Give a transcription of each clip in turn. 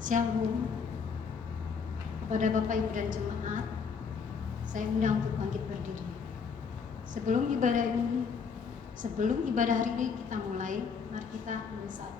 Shalom kepada Bapak Ibu dan jemaat. Saya undang untuk bangkit berdiri. Sebelum ibadah hari ini kita mulai, mari kita bersatu.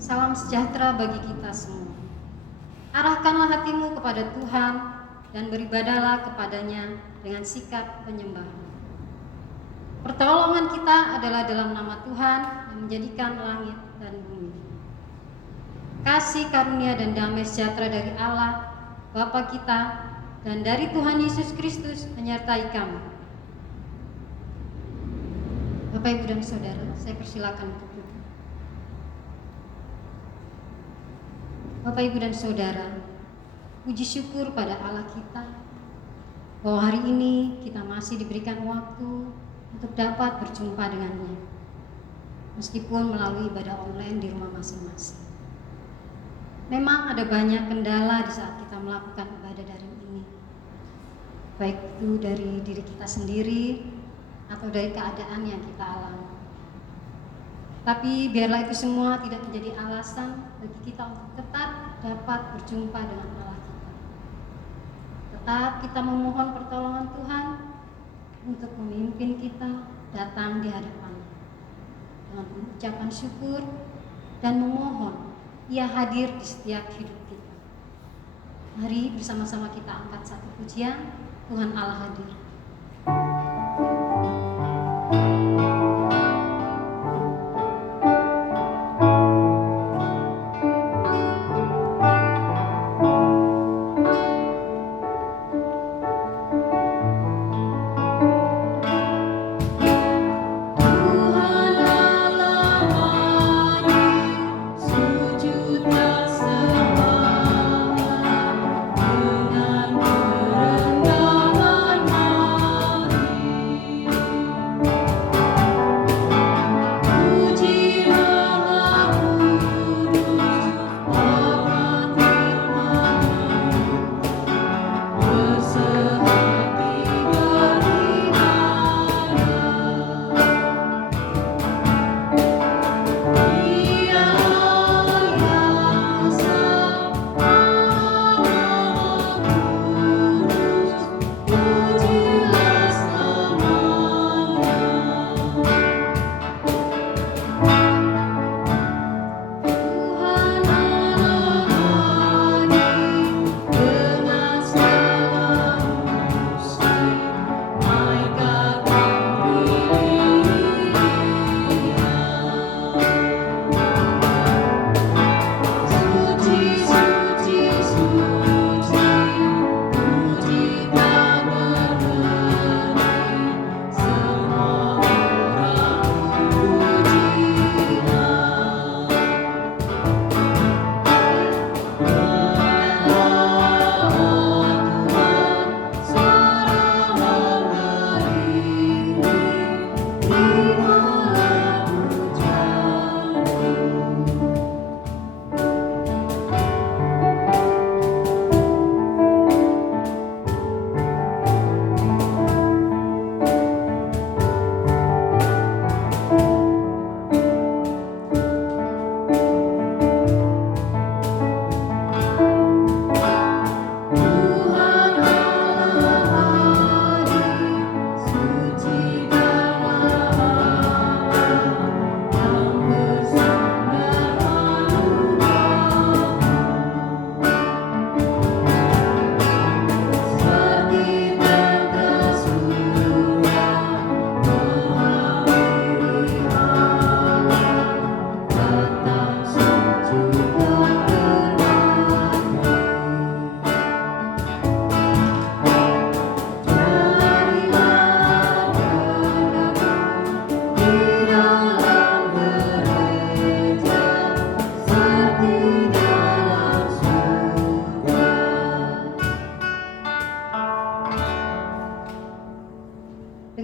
Salam sejahtera bagi kita semua. Arahkanlah hatimu kepada Tuhan dan beribadahlah kepadanya dengan sikap penyembahan. Pertolongan kita adalah dalam nama Tuhan yang menjadikan langit dan bumi. Kasih karunia dan damai sejahtera dari Allah Bapa kita dan dari Tuhan Yesus Kristus menyertai kami. Bapak, Ibu, dan Saudara, saya persilakan untuk duduk. Bapak, Ibu, dan Saudara, puji syukur pada Allah kita bahwa hari ini kita masih diberikan waktu untuk dapat berjumpa dengannya, meskipun melalui ibadah online di rumah masing-masing. Memang ada banyak kendala di saat kita melakukan ibadah daring ini, baik itu dari diri kita sendiri atau dari keadaan yang kita alami. Tapi biarlah itu semua tidak menjadi alasan bagi kita untuk tetap dapat berjumpa dengan Allah kita. Tetap kita memohon pertolongan Tuhan untuk memimpin kita datang di hadapan-Nya dengan mengucapkan syukur dan memohon Ia hadir di setiap hidup kita. Mari bersama-sama kita angkat satu pujian, Tuhan Allah hadir. Dengan kerendahan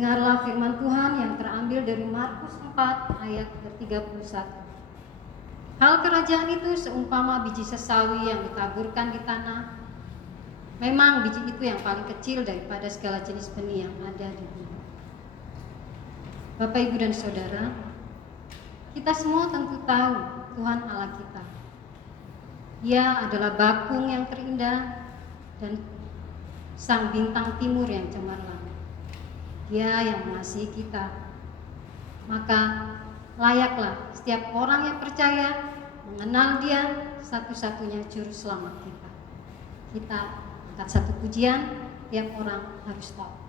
Dengarlah firman Tuhan yang terambil dari Markus 4 ayat ke-31. Hal kerajaan itu seumpama biji sesawi yang ditaburkan di tanah. Memang biji itu yang paling kecil daripada segala jenis benih yang ada di bumi. Bapak, Ibu, dan Saudara, kita semua tentu tahu Tuhan Allah kita. Dia adalah bakung yang terindah dan sang bintang timur yang cemerlang. Dia yang mengasihi kita. Maka layaklah setiap orang yang percaya mengenal Dia satu-satunya juru selamat kita. Kita angkat satu pujian, tiap orang harus tahu.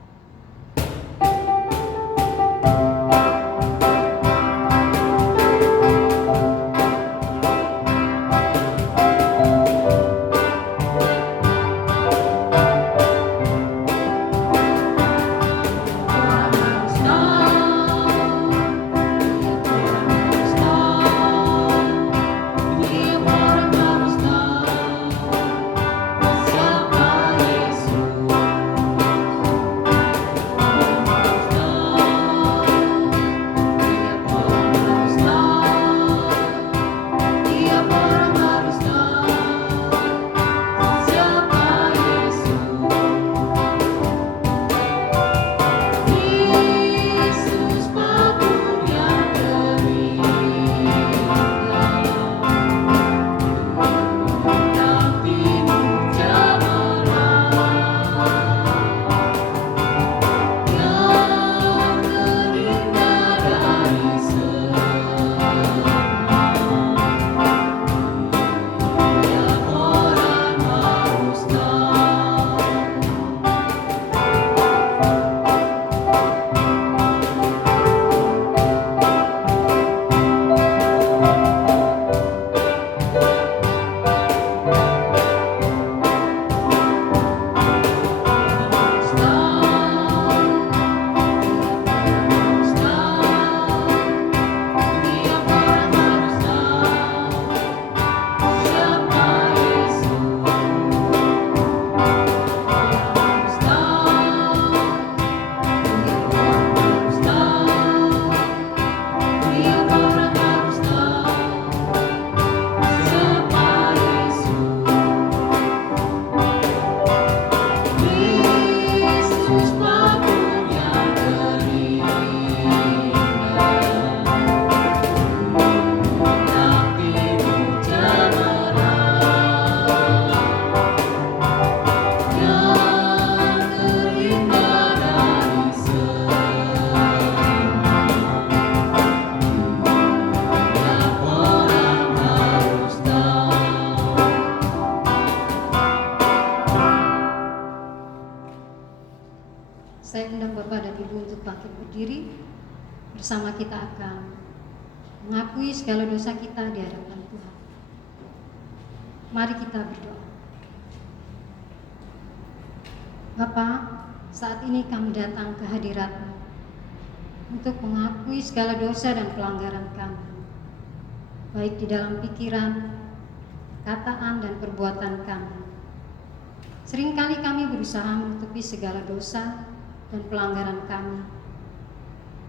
Saya undang Bapak dan Ibu untuk bangkit berdiri. Bersama kita akan mengakui segala dosa kita di hadapan Tuhan. Mari kita berdoa. Bapa, saat ini kami datang ke hadirat-Mu untuk mengakui segala dosa dan pelanggaran kami, baik di dalam pikiran, perkataan, dan perbuatan kami. Seringkali kami berusaha menutupi segala dosa dan pelanggaran kami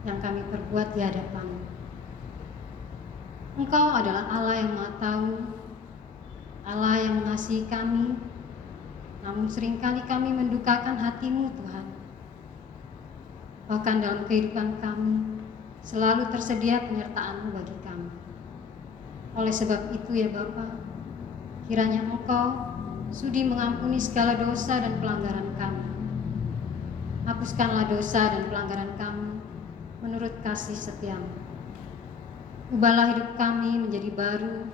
yang kami perbuat di hadapan-Mu. Engkau adalah Allah yang Maha Tahu, Allah yang mengasihi kami, namun seringkali kami mendukakan hati-Mu, Tuhan. Bahkan dalam kehidupan kami selalu tersedia penyertaan-Mu bagi kami. Oleh sebab itu ya Bapa, kiranya Engkau sudi mengampuni segala dosa dan pelanggaran kami. Hapuskanlah dosa dan pelanggaran kami menurut kasih setia-Mu. Ubahlah hidup kami menjadi baru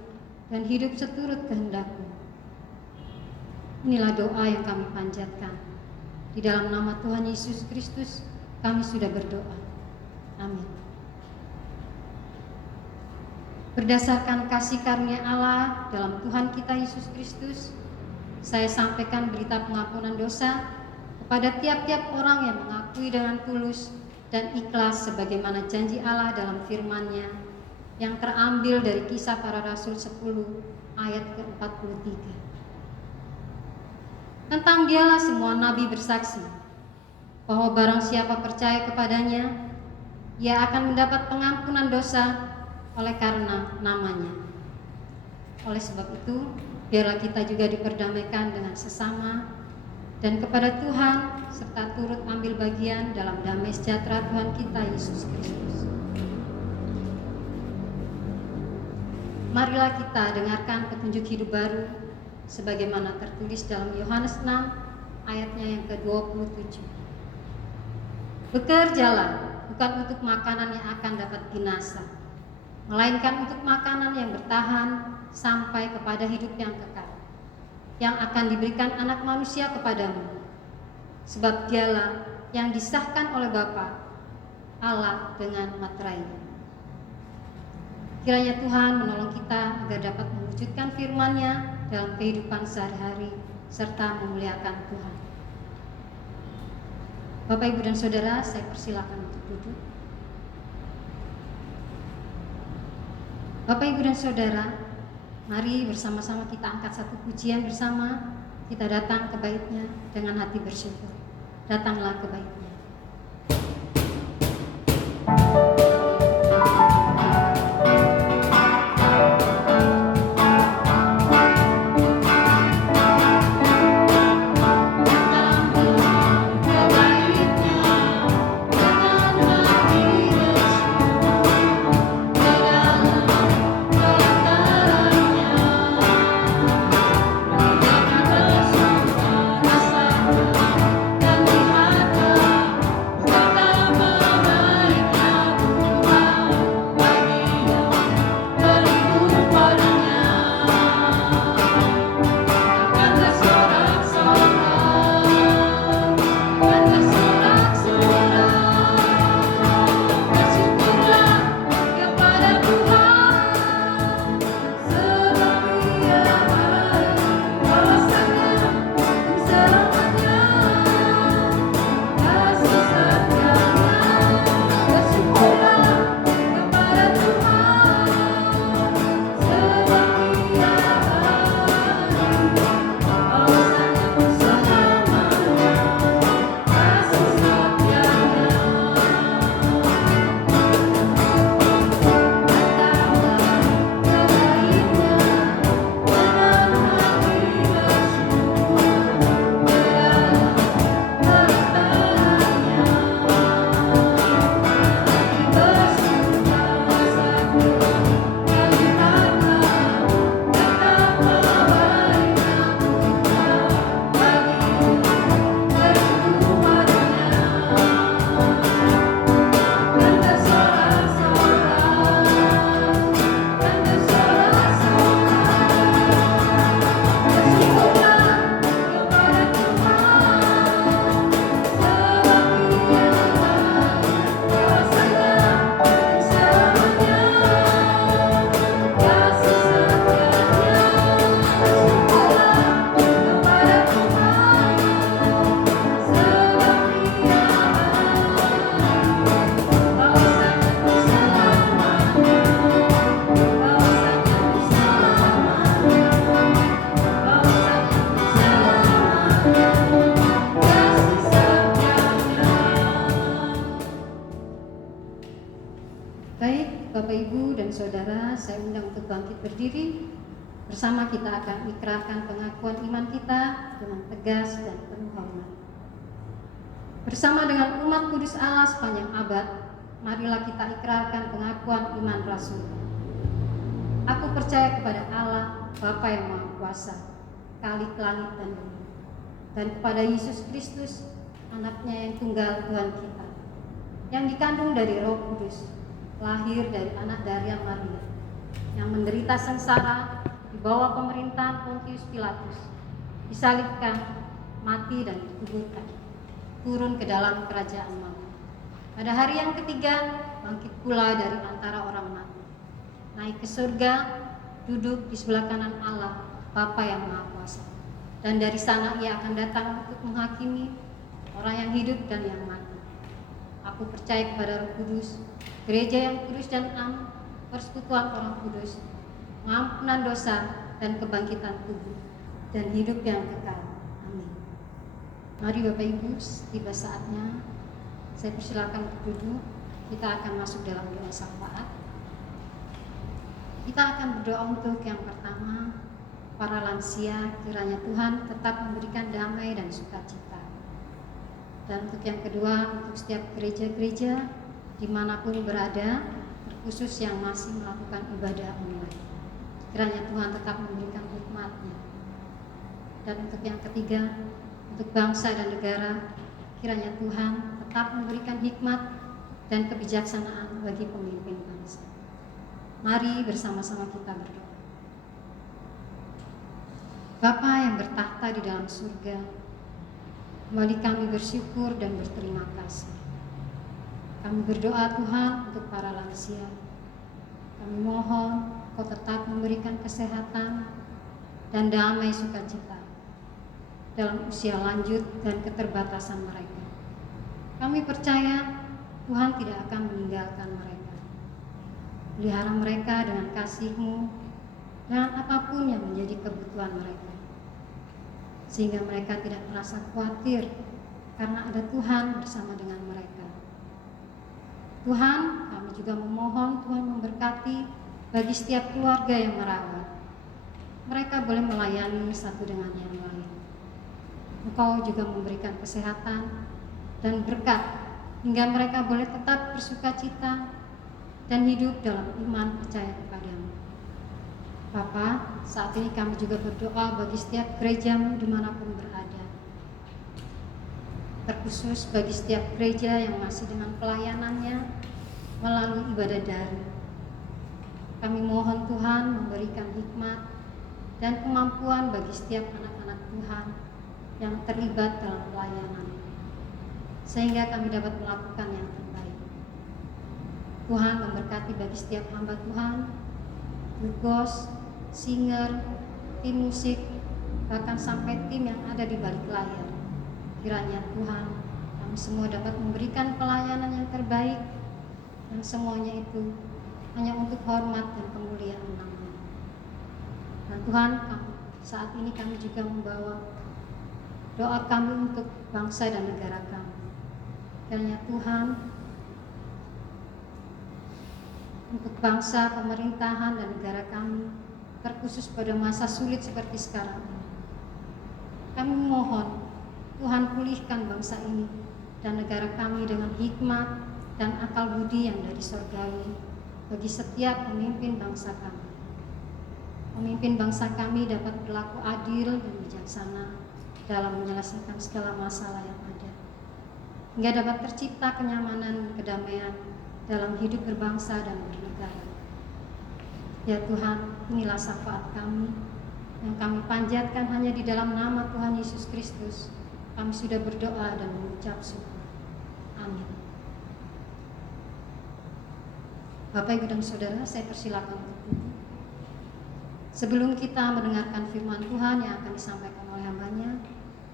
dan hidup seturut kehendak-Mu. Inilah doa yang kami panjatkan. Di dalam nama Tuhan Yesus Kristus kami sudah berdoa. Amin. Berdasarkan kasih karunia Allah dalam Tuhan kita Yesus Kristus, saya sampaikan berita pengampunan dosa kepada tiap-tiap orang yang mengakui dengan tulus dan ikhlas sebagaimana janji Allah dalam firman-Nya yang terambil dari Kisah Para Rasul 10 ayat ke-43. Tentang Dialah semua nabi bersaksi bahwa barang siapa percaya kepadanya, ia akan mendapat pengampunan dosa oleh karena namanya. Oleh sebab itu, biarlah kita juga diperdamaikan dengan sesama dan kepada Tuhan, serta turut ambil bagian dalam damai sejahtera Tuhan kita Yesus Kristus. Marilah kita dengarkan petunjuk hidup baru sebagaimana tertulis dalam Yohanes 6 ayatnya yang ke-27. Bekerjalah bukan untuk makanan yang akan dapat binasa, melainkan untuk makanan yang bertahan sampai kepada hidup yang kekal, yang akan diberikan Anak Manusia kepadamu. Sebab dialah yang disahkan oleh Bapa Allah dengan materainya. Kiranya Tuhan menolong kita agar dapat mewujudkan firman-Nya dalam kehidupan sehari-hari serta memuliakan Tuhan. Bapak, Ibu, dan Saudara, saya persilakan untuk duduk. Bapak, Ibu, dan Saudara, mari bersama-sama kita angkat satu pujian bersama. Kita datang ke bait-Nya dengan hati bersyukur. Datanglah ke bait-Nya. Baik, Bapak, Ibu, dan Saudara, saya undang untuk bangkit berdiri. Bersama kita akan ikrarkan pengakuan iman kita dengan tegas dan penuh hormat. Bersama dengan umat kudus Allah sepanjang abad, marilah kita ikrarkan pengakuan iman Rasul. Aku percaya kepada Allah, Bapa yang Maha Kuasa, Khalik langit dan bumi, dan kepada Yesus Kristus, Anaknya yang tunggal Tuhan kita, yang dikandung dari Roh Kudus, lahir dari anak Maria, yang menderita sengsara di bawah pemerintahan Pontius Pilatus, disalibkan, mati dan dikuburkan, turun ke dalam kerajaan maut. Pada hari yang ketiga, bangkit pula dari antara orang mati, naik ke surga, duduk di sebelah kanan Allah, Bapa yang Maha Kuasa. Dan dari sana ia akan datang untuk menghakimi orang yang hidup dan yang mati. Aku percaya kepada Roh Kudus, gereja yang kudus dan am, persekutuan orang kudus, pengampunan dosa dan kebangkitan tubuh, dan hidup yang kekal. Amin. Mari Bapak Ibu, tiba saatnya. Saya persilakan untuk duduk. Kita akan masuk dalam doa syafaat. Kita akan berdoa untuk yang pertama, para lansia, kiranya Tuhan tetap memberikan damai dan sukacita. Dan untuk yang kedua, untuk setiap gereja-gereja dimanapun berada, terkhusus yang masih melakukan ibadah online, kiranya Tuhan tetap memberikan hikmat-Nya. Dan untuk yang ketiga, untuk bangsa dan negara, kiranya Tuhan tetap memberikan hikmat dan kebijaksanaan bagi pemimpin bangsa. Mari bersama-sama kita berdoa. Bapa yang bertahta di dalam surga, kembali kami bersyukur dan berterima kasih. Kami berdoa Tuhan untuk para lansia. Kami mohon Kau tetap memberikan kesehatan dan damai sukacita dalam usia lanjut dan keterbatasan mereka. Kami percaya Tuhan tidak akan meninggalkan mereka. Pelihara mereka dengan kasih-Mu, dengan apapun yang menjadi kebutuhan mereka, sehingga mereka tidak merasa khawatir karena ada Tuhan bersama dengan mereka. Tuhan, kami juga memohon Tuhan memberkati bagi setiap keluarga yang merawat. Mereka boleh melayani satu dengan yang lain. Engkau juga memberikan kesehatan dan berkat hingga mereka boleh tetap bersukacita dan hidup dalam iman percaya kepadamu. Bapa, saat ini kami juga berdoa bagi setiap gereja-Mu dimanapun berada, terkhusus bagi setiap gereja yang masih dengan pelayanannya melalui ibadah daring. Kami mohon Tuhan memberikan hikmat dan kemampuan bagi setiap anak-anak Tuhan yang terlibat dalam pelayanan, sehingga kami dapat melakukan yang terbaik. Tuhan memberkati bagi setiap hamba Tuhan, Lugos, singer, tim musik, bahkan sampai tim yang ada di balik layar. Kiranya Tuhan, kami semua dapat memberikan pelayanan yang terbaik, dan semuanya itu hanya untuk hormat dan kemuliaan nama-Mu. Dan Tuhan, saat ini kami juga membawa doa kami untuk bangsa dan negara kami. Kiranya Tuhan, untuk bangsa, pemerintahan, dan negara kami, terkhusus pada masa sulit seperti sekarang ini, kami mohon Tuhan pulihkan bangsa ini dan negara kami dengan hikmat dan akal budi yang dari surgawi bagi setiap pemimpin bangsa kami. Pemimpin bangsa kami dapat berlaku adil dan bijaksana dalam menyelesaikan segala masalah yang ada, hingga dapat tercipta kenyamanan dan kedamaian dalam hidup berbangsa dan bernegara. Ya Tuhan, inilah syafaat kami yang kami panjatkan hanya di dalam nama Tuhan Yesus Kristus. Kami sudah berdoa dan mengucap syukur. Amin. Bapak, Ibu, dan Saudara, saya persilakan untuk duduk. Sebelum kita mendengarkan firman Tuhan yang akan disampaikan oleh hamba-Nya,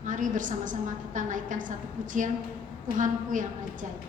mari bersama-sama kita naikkan satu pujian, Tuhanku yang ajaib.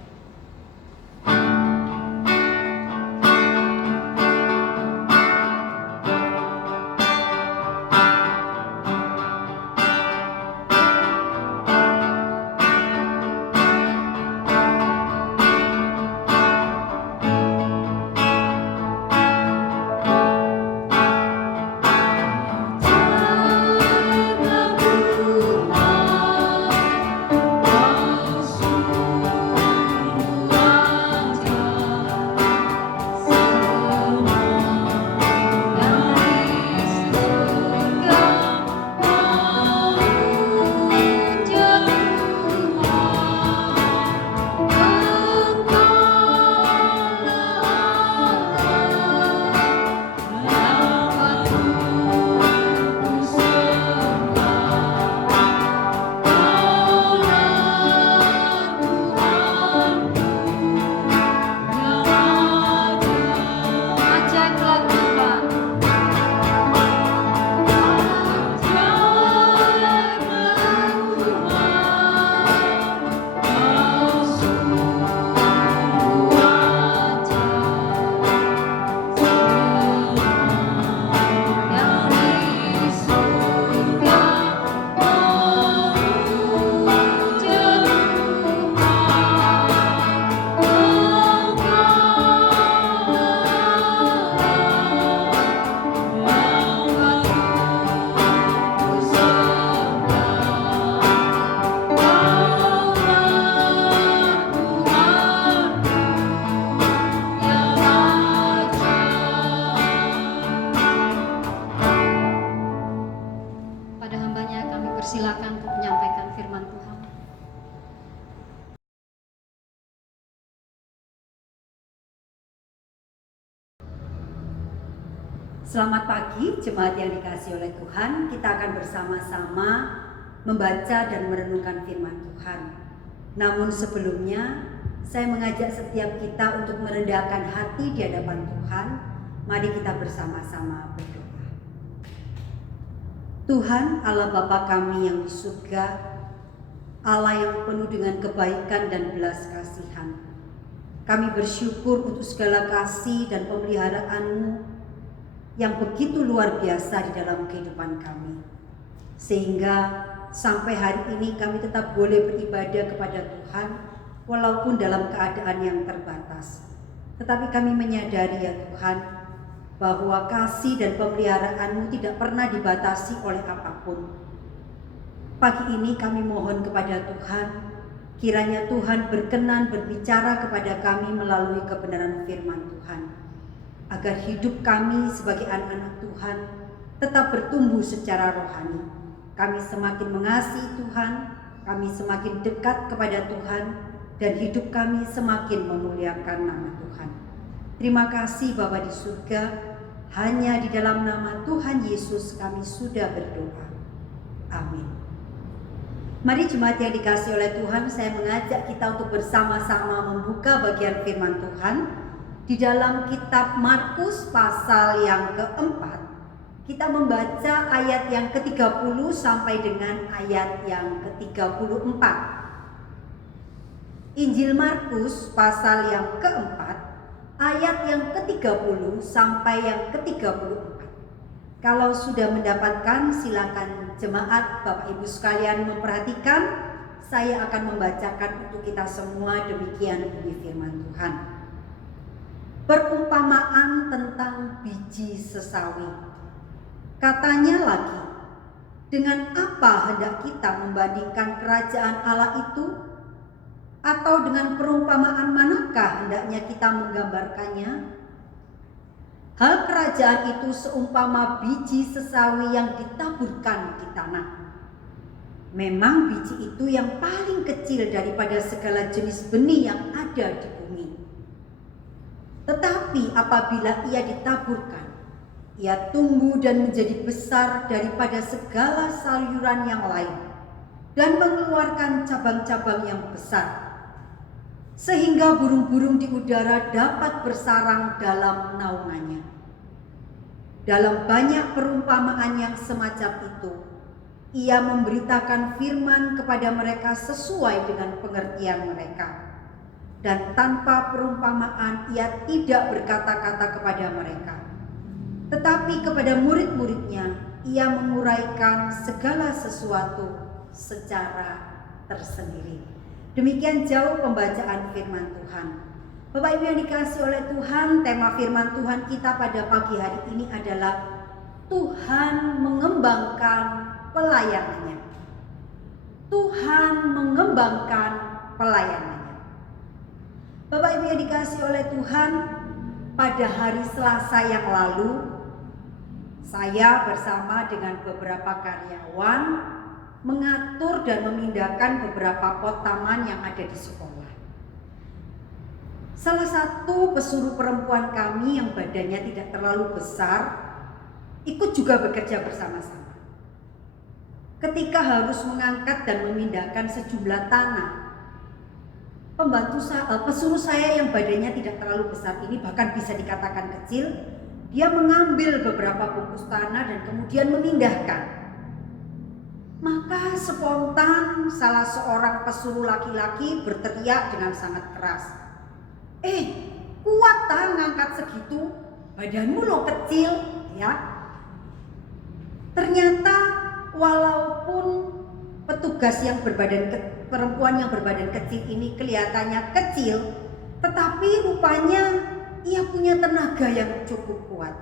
Selamat pagi jemaat yang dikasihi oleh Tuhan. Kita akan bersama-sama membaca dan merenungkan firman Tuhan. Namun sebelumnya, saya mengajak setiap kita untuk merendahkan hati di hadapan Tuhan. Mari kita bersama-sama berdoa. Tuhan Allah Bapa kami yang di surga, Allah yang penuh dengan kebaikan dan belas kasihan. Kami bersyukur untuk segala kasih dan pemeliharaan-Mu yang begitu luar biasa di dalam kehidupan kami. Sehingga sampai hari ini kami tetap boleh beribadah kepada Tuhan walaupun dalam keadaan yang terbatas. Tetapi kami menyadari ya Tuhan bahwa kasih dan pemeliharaan-Mu tidak pernah dibatasi oleh apapun. Pagi ini kami mohon kepada Tuhan, kiranya Tuhan berkenan berbicara kepada kami melalui kebenaran firman Tuhan, agar hidup kami sebagai anak-anak Tuhan tetap bertumbuh secara rohani. Kami semakin mengasihi Tuhan, kami semakin dekat kepada Tuhan, dan hidup kami semakin memuliakan nama Tuhan. Terima kasih Bapa di surga, hanya di dalam nama Tuhan Yesus kami sudah berdoa. Amin. Mari jemaat yang dikasihi oleh Tuhan, saya mengajak kita untuk bersama-sama membuka bagian firman Tuhan di dalam kitab Markus pasal yang keempat. Kita membaca ayat yang ke-30 sampai dengan ayat yang ke-34. Injil Markus pasal yang keempat, ayat yang ke-30 sampai yang ke-34. Kalau sudah mendapatkan, silakan jemaat Bapak Ibu sekalian memperhatikan. Saya akan membacakan untuk kita semua, demikian bunyi firman Tuhan. Perumpamaan tentang biji sesawi. Katanya lagi, dengan apa hendak kita membandingkan kerajaan Allah itu? Atau dengan perumpamaan manakah hendaknya kita menggambarkannya? Hal kerajaan itu seumpama biji sesawi yang ditaburkan di tanah. Memang biji itu yang paling kecil daripada segala jenis benih yang ada di bumi. Tetapi apabila ia ditaburkan, ia tumbuh dan menjadi besar daripada segala sayuran yang lain dan mengeluarkan cabang-cabang yang besar, sehingga burung-burung di udara dapat bersarang dalam naungannya. Dalam banyak perumpamaan yang semacam itu, ia memberitakan firman kepada mereka sesuai dengan pengertian mereka. Dan tanpa perumpamaan ia tidak berkata-kata kepada mereka. Tetapi kepada murid-muridnya ia menguraikan segala sesuatu secara tersendiri. Demikian jauh pembacaan firman Tuhan. Bapak Ibu yang dikasihi oleh Tuhan, tema firman Tuhan kita pada pagi hari ini adalah Tuhan mengembangkan pelayanannya. Tuhan mengembangkan pelayanannya. Bapak Ibu yang dikasihi oleh Tuhan, pada hari Selasa yang lalu, saya bersama dengan beberapa karyawan mengatur dan memindahkan beberapa pot taman yang ada di sekolah. Salah satu pesuruh perempuan kami yang badannya tidak terlalu besar ikut juga bekerja bersama-sama. Ketika harus mengangkat dan memindahkan sejumlah tanah, pesuruh saya yang badannya tidak terlalu besar ini, bahkan bisa dikatakan kecil, dia mengambil beberapa bungkus tanah dan kemudian memindahkan. Maka spontan salah seorang pesuruh laki-laki berteriak dengan sangat keras, kuat ngangkat segitu, badanmu lo kecil ya. Ternyata walaupun petugas yang perempuan yang berbadan kecil ini kelihatannya kecil, tetapi rupanya ia punya tenaga yang cukup kuat.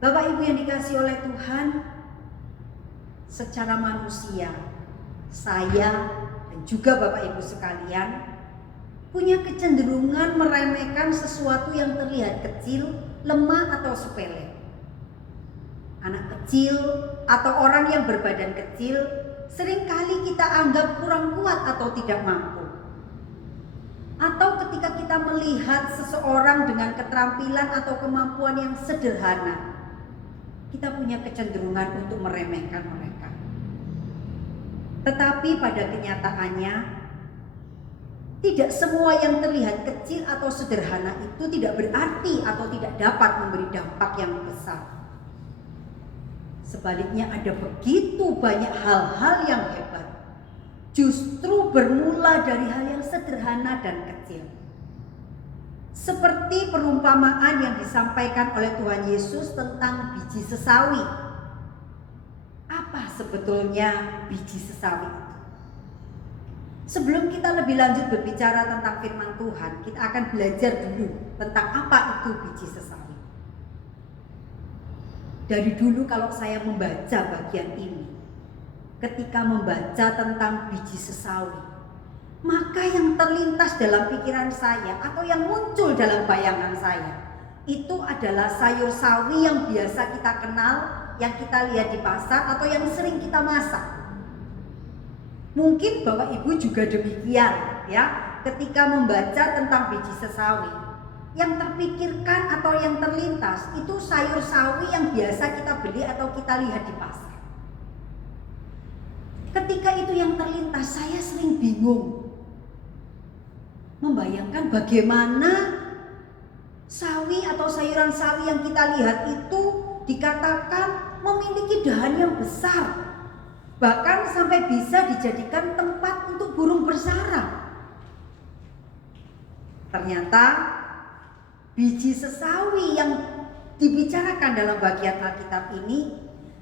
Bapak Ibu yang dikasihi oleh Tuhan, secara manusia, saya dan juga Bapak Ibu sekalian punya kecenderungan meremehkan sesuatu yang terlihat kecil, lemah atau sepele. Anak kecil atau orang yang berbadan kecil seringkali kita anggap kurang kuat atau tidak mampu. atau ketika kita melihat seseorang dengan keterampilan atau kemampuan yang sederhana, kita punya kecenderungan untuk meremehkan mereka. Tetapi pada kenyataannya, tidak semua yang terlihat kecil atau sederhana itu tidak berarti atau tidak dapat memberi dampak yang besar. Sebaliknya ada begitu banyak hal-hal yang hebat justru bermula dari hal yang sederhana dan kecil. Seperti perumpamaan yang disampaikan oleh Tuhan Yesus tentang biji sesawi. Apa sebetulnya biji sesawi? Sebelum kita lebih lanjut berbicara tentang firman Tuhan, kita akan belajar dulu tentang apa itu biji sesawi. Dari dulu kalau saya membaca bagian ini, ketika membaca tentang biji sesawi, maka yang terlintas dalam pikiran saya atau yang muncul dalam bayangan saya itu adalah sayur sawi yang biasa kita kenal, yang kita lihat di pasar atau yang sering kita masak. Mungkin Bapak Ibu juga demikian ya, ketika membaca tentang biji sesawi, yang terpikirkan atau yang terlintas itu sayur sawi yang biasa kita beli atau kita lihat di pasar. Ketika itu yang terlintas, saya sering bingung membayangkan bagaimana sawi atau sayuran sawi yang kita lihat itu dikatakan memiliki dahan yang besar, bahkan sampai bisa dijadikan tempat untuk burung bersarang. Ternyata biji sesawi yang dibicarakan dalam bagian Alkitab ini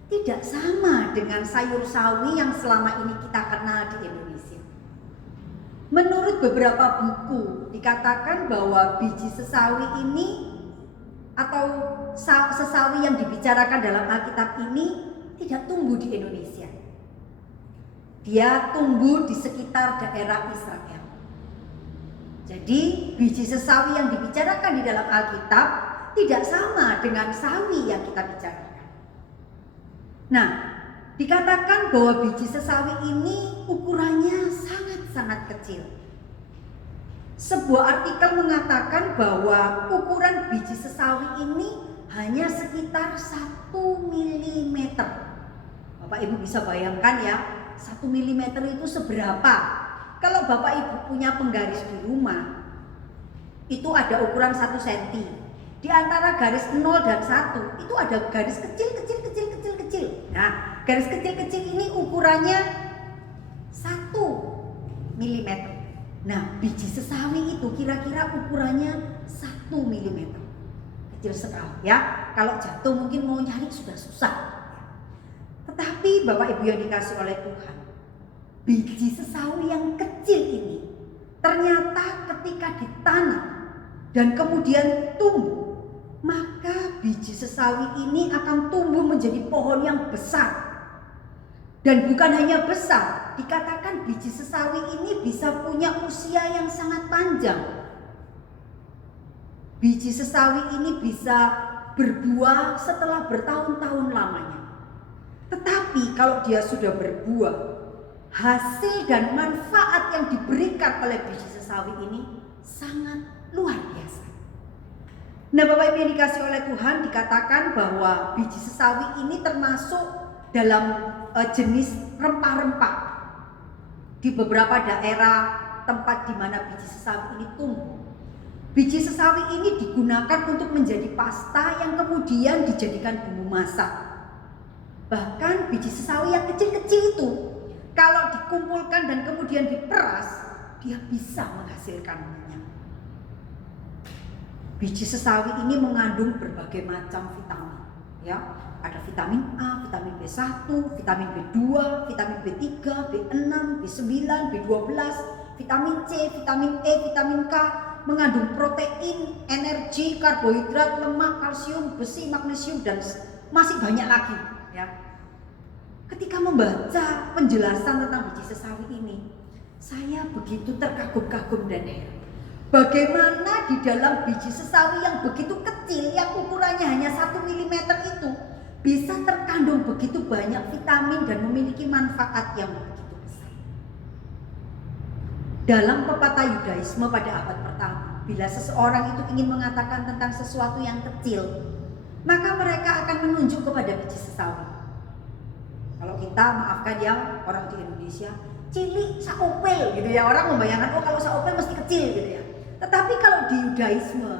tidak sama dengan sayur sawi yang selama ini kita kenal di Indonesia. Menurut beberapa buku dikatakan bahwa biji sesawi ini atau sesawi yang dibicarakan dalam Alkitab ini tidak tumbuh di Indonesia. Dia tumbuh di sekitar daerah Israel. Jadi biji sesawi yang dibicarakan di dalam Alkitab tidak sama dengan sawi yang kita bicarakan. Nah, dikatakan bahwa biji sesawi ini ukurannya sangat-sangat kecil. Sebuah artikel mengatakan bahwa ukuran biji sesawi ini hanya sekitar 1 mm. Bapak Ibu bisa bayangkan ya, 1 mm itu seberapa? Kalau Bapak Ibu punya penggaris di rumah, itu ada ukuran 1 cm. Di antara garis 0 dan 1 itu ada garis kecil. Nah, garis kecil ini ukurannya 1 mm. Nah, biji sesawi itu kira-kira ukurannya 1 mm. Kecil sekali ya. Kalau jatuh mungkin mau nyari sudah susah. Tetapi Bapak Ibu yang dikasih oleh Tuhan, biji sesawi yang kecil ini ternyata ketika ditanam dan kemudian tumbuh, maka biji sesawi ini akan tumbuh menjadi pohon yang besar. Dan bukan hanya besar, dikatakan biji sesawi ini bisa punya usia yang sangat panjang. Biji sesawi ini bisa berbuah setelah bertahun-tahun lamanya. Tetapi kalau dia sudah berbuah, hasil dan manfaat yang diberikan oleh biji sesawi ini sangat luar biasa. Nah, Bapak Ibu yang dikasih oleh Tuhan, dikatakan bahwa biji sesawi ini termasuk dalam jenis rempah-rempah di beberapa daerah tempat di mana biji sesawi ini tumbuh. Biji sesawi ini digunakan untuk menjadi pasta yang kemudian dijadikan bumbu masak. Bahkan biji sesawi yang kecil-kecil itu kalau dikumpulkan dan kemudian diperas, dia bisa menghasilkan minyak. Biji sesawi ini mengandung berbagai macam vitamin, ya. Ada vitamin A, vitamin B1, vitamin B2, vitamin B3, B6, B9, B12, vitamin C, vitamin E, vitamin K, mengandung protein, energi, karbohidrat, lemak, kalsium, besi, magnesium, dan masih banyak lagi, ya. Ketika membaca penjelasan tentang biji sesawi ini, saya begitu terkagum-kagum dan heran. Bagaimana di dalam biji sesawi yang begitu kecil, yang ukurannya hanya 1 mm itu, bisa terkandung begitu banyak vitamin dan memiliki manfaat yang begitu besar. Dalam pepatah Yudaisme pada abad pertama, bila seseorang itu ingin mengatakan tentang sesuatu yang kecil, maka mereka akan menunjuk kepada biji sesawi. Kalau kita, maafkan ya orang di Indonesia, cilik saopel gitu ya, orang membayangkan oh kalau saopel mesti kecil gitu ya. Tetapi kalau di Yudaisme,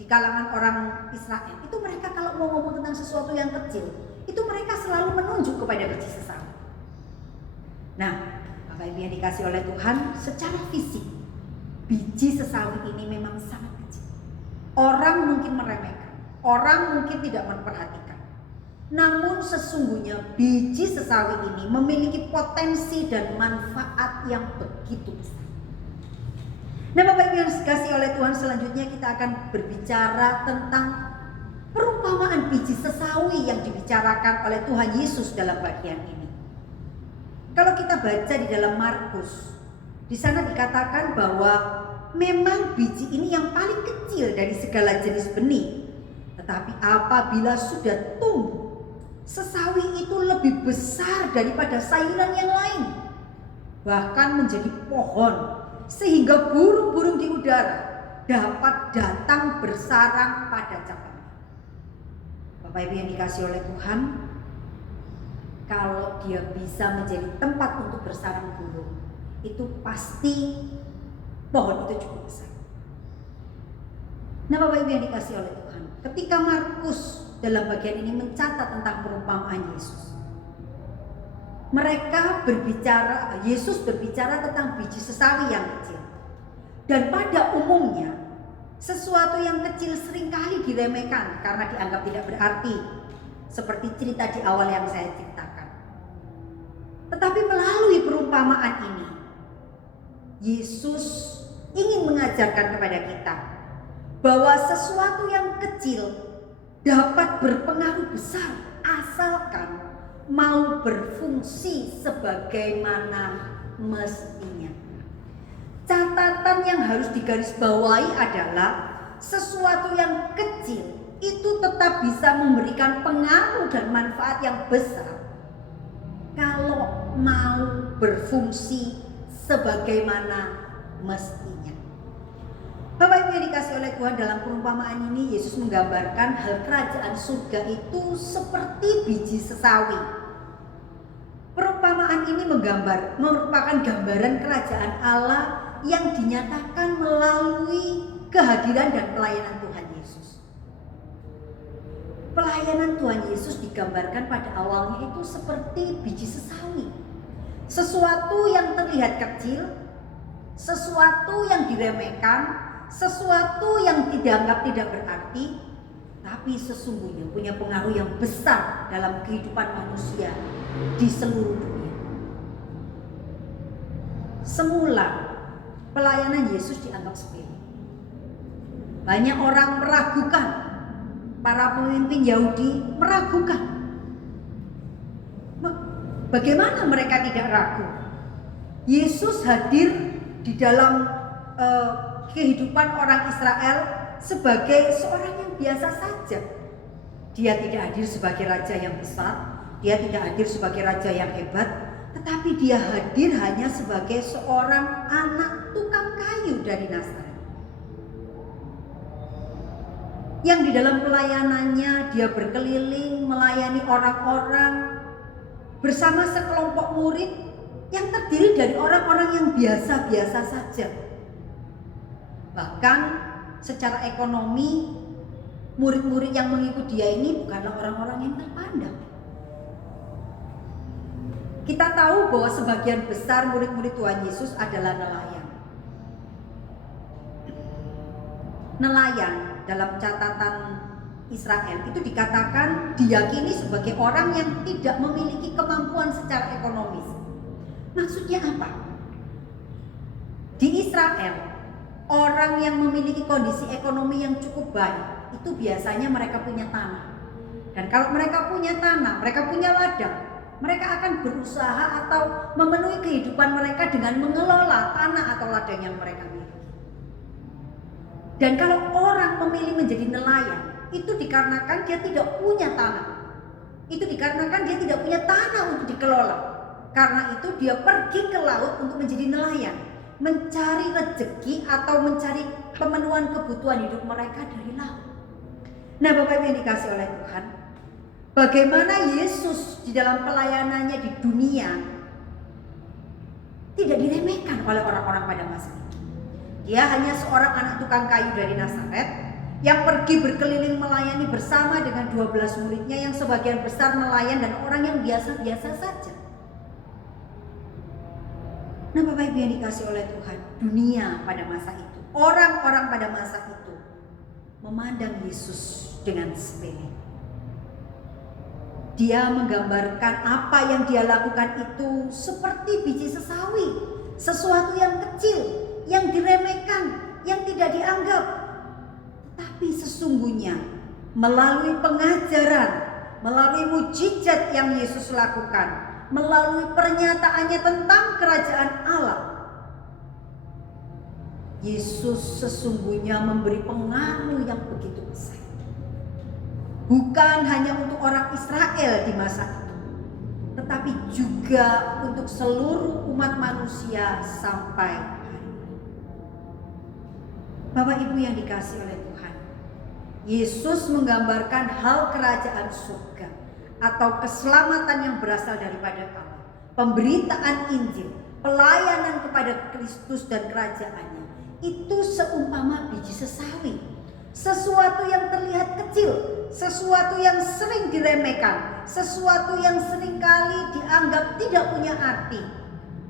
di kalangan orang Israel, itu mereka kalau mau ngomong tentang sesuatu yang kecil, itu mereka selalu menunjuk kepada biji sesawi. Nah, Bapak Ibu yang dikasih oleh Tuhan, secara fisik biji sesawi ini memang sangat kecil. Orang mungkin meremehkan, orang mungkin tidak memperhatikan. Namun sesungguhnya biji sesawi ini memiliki potensi dan manfaat yang begitu besar. Nah, Bapak Ibu yang dikasih oleh Tuhan, selanjutnya kita akan berbicara tentang perumpamaan biji sesawi yang dibicarakan oleh Tuhan Yesus dalam bagian ini. Kalau kita baca di dalam Markus, di sana dikatakan bahwa memang biji ini yang paling kecil dari segala jenis benih. Tetapi apabila sudah tumbuh, sesawi itu lebih besar daripada sayuran yang lain. Bahkan menjadi pohon, sehingga burung-burung di udara dapat datang bersarang pada cabangnya. Bapak Ibu yang dikasih oleh Tuhan, kalau dia bisa menjadi tempat untuk bersarang burung, itu pasti pohon itu cukup besar. Nah, Bapak Ibu yang dikasih oleh Tuhan, ketika Markus dalam bagian ini mencatat tentang perumpamaan Yesus, Yesus berbicara tentang biji sesawi yang kecil. Dan pada umumnya, sesuatu yang kecil seringkali diremehkan karena dianggap tidak berarti, seperti cerita di awal yang saya ceritakan. Tetapi melalui perumpamaan ini, Yesus ingin mengajarkan kepada kita bahwa sesuatu yang kecil dapat berpengaruh besar asalkan mau berfungsi sebagaimana mestinya. Catatan yang harus digarisbawahi adalah sesuatu yang kecil itu tetap bisa memberikan pengaruh dan manfaat yang besar kalau mau berfungsi sebagaimana mestinya. Bapak Ibu yang dikasih oleh Tuhan, dalam perumpamaan ini Yesus menggambarkan hal kerajaan surga itu seperti biji sesawi. Perumpamaan ini merupakan gambaran kerajaan Allah yang dinyatakan melalui kehadiran dan pelayanan Tuhan Yesus. Pelayanan Tuhan Yesus digambarkan pada awalnya itu seperti biji sesawi. Sesuatu yang terlihat kecil, sesuatu yang diremehkan, sesuatu yang dianggap tidak berarti, tapi sesungguhnya punya pengaruh yang besar dalam kehidupan manusia di seluruh dunia. Semula pelayanan Yesus dianggap sepele. Banyak orang meragukan, para pemimpin Yahudi meragukan. Bagaimana mereka tidak ragu? Yesus hadir di dalam kehidupan orang Israel sebagai seorang yang biasa saja. Dia tidak hadir sebagai raja yang besar, dia tidak hadir sebagai raja yang hebat, tetapi dia hadir hanya sebagai seorang anak tukang kayu dari Nazaret. Yang di dalam pelayanannya dia berkeliling melayani orang-orang bersama sekelompok murid yang terdiri dari orang-orang yang biasa-biasa saja. Bahkan secara ekonomi, murid-murid yang mengikut dia ini bukanlah orang-orang yang terpandang. Kita tahu bahwa sebagian besar murid-murid Tuhan Yesus adalah nelayan. Nelayan dalam catatan Israel itu dikatakan diyakini sebagai orang yang tidak memiliki kemampuan secara ekonomis. Maksudnya apa? Di Israel, orang yang memiliki kondisi ekonomi yang cukup baik itu biasanya mereka punya tanah. Dan kalau mereka punya tanah, mereka punya ladang, mereka akan berusaha atau memenuhi kehidupan mereka dengan mengelola tanah atau ladang yang mereka miliki. Dan kalau orang memilih menjadi nelayan, itu dikarenakan dia tidak punya tanah. Itu dikarenakan dia tidak punya tanah untuk dikelola. Karena itu dia pergi ke laut untuk menjadi nelayan. mencari rezeki atau mencari pemenuhan kebutuhan hidup mereka dari laut. Nah, Bapak Ibu yang dikasih oleh Tuhan, bagaimana Yesus di dalam pelayanannya di dunia tidak diremehkan oleh orang-orang pada masa itu. Dia hanya seorang anak tukang kayu dari Nazaret yang pergi berkeliling melayani bersama dengan 12 muridnya yang sebagian besar nelayan dan orang yang biasa-biasa saja. Nah, Bapak Ibu yang dikasih oleh Tuhan, dunia pada masa itu, orang-orang pada masa itu memandang Yesus dengan sepele. Dia menggambarkan apa yang dia lakukan itu seperti biji sesawi, sesuatu yang kecil, yang diremehkan, yang tidak dianggap. Tapi sesungguhnya melalui pengajaran, melalui mujizat yang Yesus lakukan, melalui pernyataannya tentang kerajaan Allah, Yesus sesungguhnya memberi pengaruh yang begitu besar. Bukan hanya untuk orang Israel di masa itu, tetapi juga untuk seluruh umat manusia sampai hari ini. Bapak Ibu yang dikasih oleh Tuhan, Yesus menggambarkan hal kerajaan surga atau keselamatan yang berasal daripada Allah, pemberitaan Injil, pelayanan kepada Kristus dan kerajaannya, itu seumpama biji sesawi, sesuatu yang terlihat kecil, sesuatu yang sering diremehkan, sesuatu yang seringkali dianggap tidak punya arti.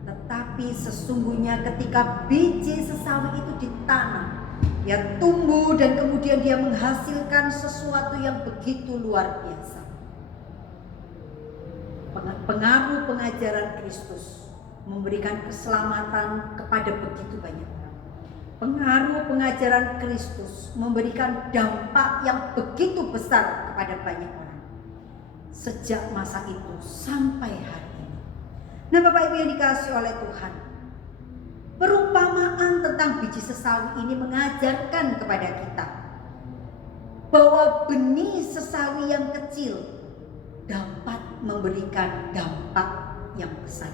Tetapi sesungguhnya ketika biji sesawi itu ditanam, dia tumbuh dan kemudian dia menghasilkan sesuatu yang begitu luar biasa. Pengaruh pengajaran Kristus memberikan keselamatan kepada begitu banyak orang. Pengaruh pengajaran Kristus memberikan dampak yang begitu besar kepada banyak orang sejak masa itu sampai hari ini. Nah, Bapak Ibu yang dikasihi oleh Tuhan, perumpamaan tentang biji sesawi ini mengajarkan kepada kita bahwa benih sesawi yang kecil dapat memberikan dampak yang besar.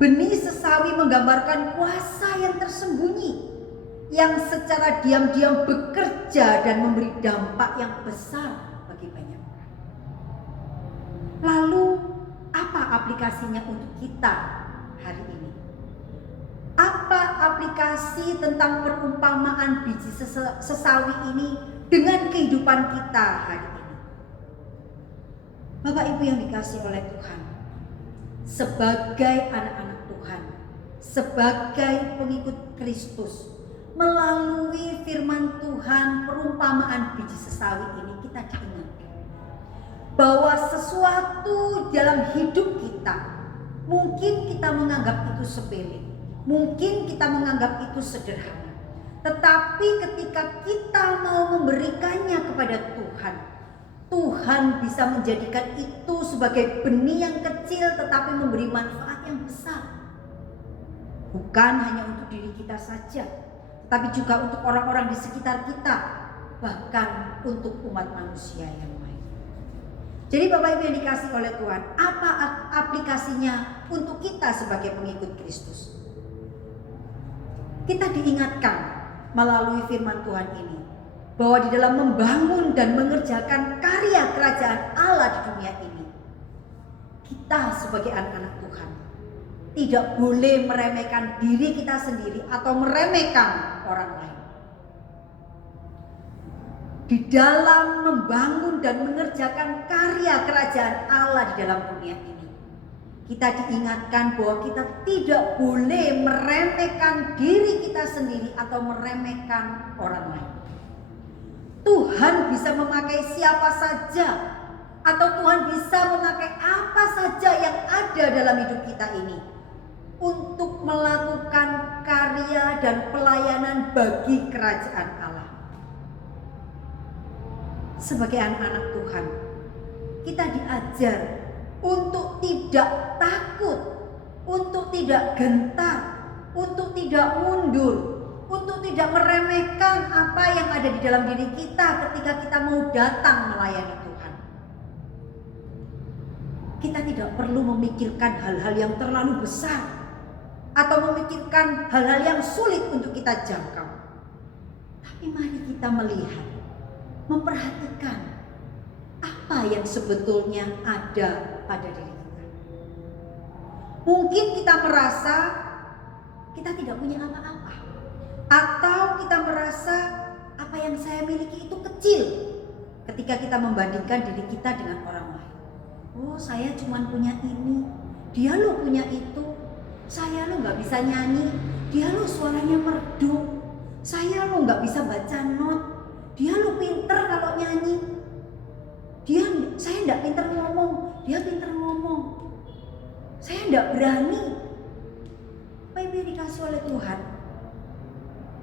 Benih sesawi menggambarkan kuasa yang tersembunyi, yang secara diam-diam bekerja dan memberi dampak yang besar bagi banyak orang. Lalu apa aplikasinya untuk kita hari ini? Apa aplikasi tentang perumpamaan biji sesawi ini dengan kehidupan kita hari ini? Bapak Ibu yang dikasihi oleh Tuhan, sebagai anak-anak Tuhan, sebagai pengikut Kristus, melalui firman Tuhan, perumpamaan biji sesawi ini kita diingatkan bahwa sesuatu dalam hidup kita mungkin kita menganggap itu sepele, mungkin kita menganggap itu sederhana, tetapi ketika kita mau memberikannya kepada Tuhan, Tuhan bisa menjadikan itu sebagai benih yang kecil tetapi memberi manfaat yang besar. Bukan hanya untuk diri kita saja, tapi juga untuk orang-orang di sekitar kita, bahkan untuk umat manusia yang lain. Jadi Bapak Ibu yang dikasihi oleh Tuhan, apa aplikasinya untuk kita sebagai pengikut Kristus? Kita diingatkan melalui firman Tuhan ini bahwa di dalam membangun dan mengerjakan karya kerajaan Allah di dunia ini, kita sebagai anak-anak Tuhan tidak boleh meremehkan diri kita sendiri atau meremehkan orang lain. Di dalam membangun dan mengerjakan karya kerajaan Allah di dalam dunia ini, kita diingatkan bahwa kita tidak boleh meremehkan diri kita sendiri atau meremehkan orang lain. Tuhan bisa memakai siapa saja, atau Tuhan bisa memakai apa saja yang ada dalam hidup kita ini untuk melakukan karya dan pelayanan bagi kerajaan Allah. Sebagai anak-anak Tuhan, kita diajar untuk tidak takut, untuk tidak gentar, untuk tidak mundur, untuk tidak meremehkan apa yang ada di dalam diri kita ketika kita mau datang melayani Tuhan. Kita tidak perlu memikirkan hal-hal yang terlalu besar. atau memikirkan hal-hal yang sulit untuk kita jangkau. Tapi mari kita melihat, memperhatikan apa yang sebetulnya ada pada diri kita. Mungkin kita merasa kita tidak punya apa-apa, atau kita merasa apa yang saya miliki itu kecil ketika kita membandingkan diri kita dengan orang lain. Oh, saya cuma punya ini, dia lo punya itu. Saya lo nggak bisa nyanyi, dia lo suaranya merdu. Saya lo nggak bisa baca not, dia lo pinter kalau nyanyi. Saya nggak pinter ngomong, dia pinter ngomong. Saya nggak berani. Bapak Ibu yang dikasih oleh Tuhan,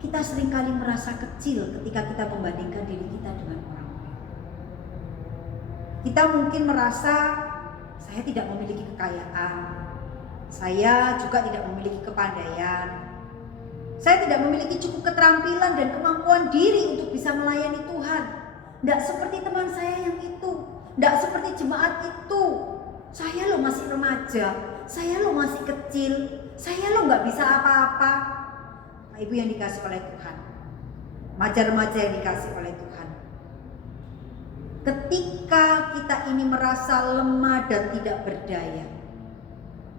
kita seringkali merasa kecil ketika kita membandingkan diri kita dengan orang lain. Kita mungkin merasa saya tidak memiliki kekayaan, saya juga tidak memiliki kepandaian, saya tidak memiliki cukup keterampilan dan kemampuan diri untuk bisa melayani Tuhan. Tidak seperti teman saya yang itu, tidak seperti jemaat itu. Saya lo masih remaja, saya lo masih kecil, saya lo nggak bisa apa-apa. Nah, Ibu yang dikasih oleh Tuhan, remaja-remaja yang dikasih oleh Tuhan, ketika kita ini merasa lemah dan tidak berdaya,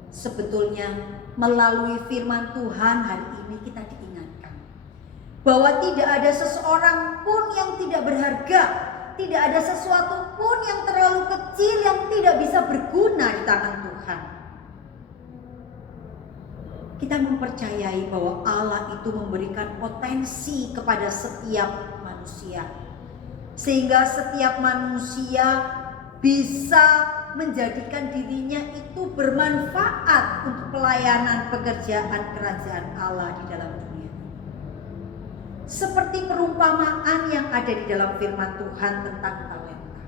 sebetulnya melalui firman Tuhan hari ini kita diingatkan bahwa tidak ada seseorang pun yang tidak berharga, tidak ada sesuatu pun yang terlalu kecil yang tidak bisa berguna di tangan Tuhan. Kita mempercayai bahwa Allah itu memberikan potensi kepada setiap manusia, sehingga setiap manusia bisa menjadikan dirinya itu bermanfaat untuk pelayanan pekerjaan kerajaan Allah di dalam dunia. Seperti perumpamaan yang ada di dalam firman Tuhan tentang talenta.